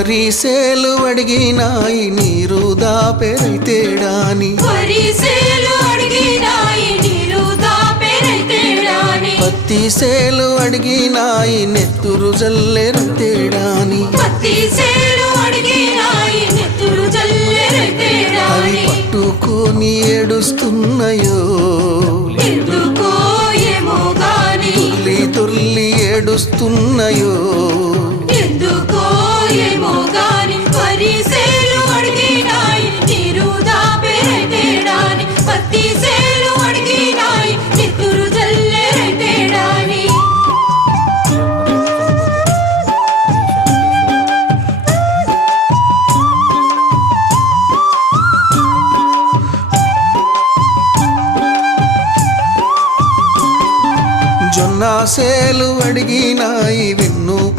వరిసేలు అడిగినాయి నీరు దాపెరైతేడాని పత్తి సేలు అడిగినాయి నెత్తురు జల్లెరైతేడాని అవి పట్టుకొని ఏడుస్తున్నాయో తుల్లి తుల్లి ఏడుస్తున్నాయో జొన్న సేలు అడిగినాయి